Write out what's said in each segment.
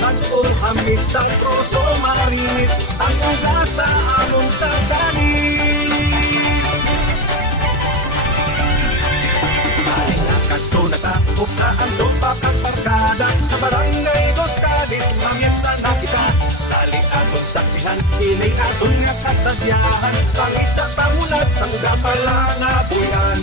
bago hamis sa troso marinis, ang uga sa amon sa kanis. Kadto na ta, uptaan do pakagbarkada, sa barangay Dos Cadiz, mamiesta na kita. Dali aton saksihan, inay aton nga kasadyahan, pangista pangulat, sangga pala nga buyan.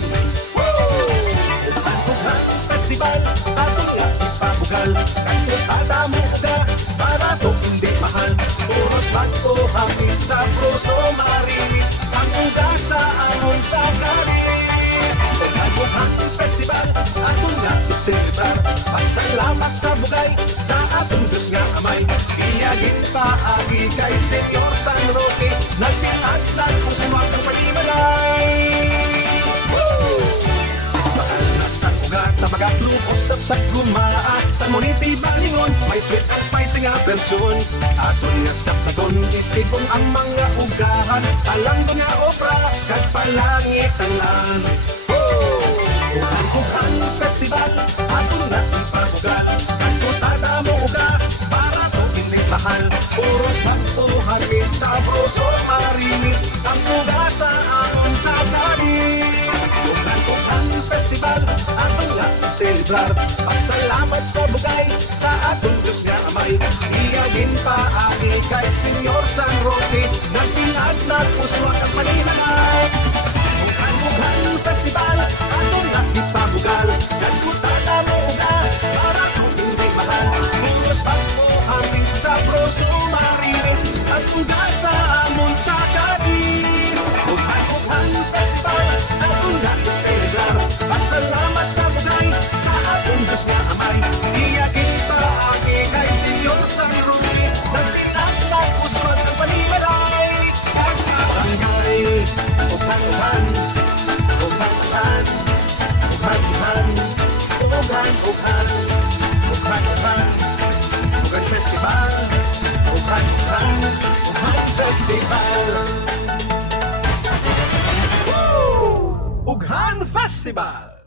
Upan-upan festival, aton nga ipabugal, kantutada mo uga, para to hindi mahal. Puros bago hamis sa proso marinis, ang uga sa amon sa kanis. Upan-upan festival, aton nga isilibrar, pasalamat sa bugay, sa atong Diyos nga amay. Iyagin paagi kay Senyor San Roque, nagpiat na kung sumakang pag-imalay. Mahal na sa ugat na magaglukos sa gumaa, sa moniti balingon, may sweet and spicy nga bersyon. Aton nga sa platon, itigong ang mga ugahan, talang doon nga opra, kagpalangit ang lan. Upan-upan festival, aton nga ipabugal, kantutada mo uga, para to hindi mahal. Puros magtuhagi sa proso marinis, ang uga sa amon sa kanis. Upan-upan festival, aton nga iselebrar, pasalamat sa bugay, sa atong Diyos nga amay. Iyagin paagi kay Senyor San Roque, nagpilad na puswa kang paninanay. Upan-upan festival, aton nga ipabugal, kantutada mo uga, para to hindi mahal. Puros magtuhagi sa proso marinis, at uga sa amon sa kanis. Upan-upan festival, aton nga iselebrar, pasalamat sa bugay, sa atong Diyos nga amay. Iyagin paagi kay Senyor San Roque, nagpilad na puswa kang paninanay. Ang barangay, upan-upan, upan-upan, upan-upan, upan-upan, upan-upan, upan festival, upan-upan, upan festival. Ughan Festival!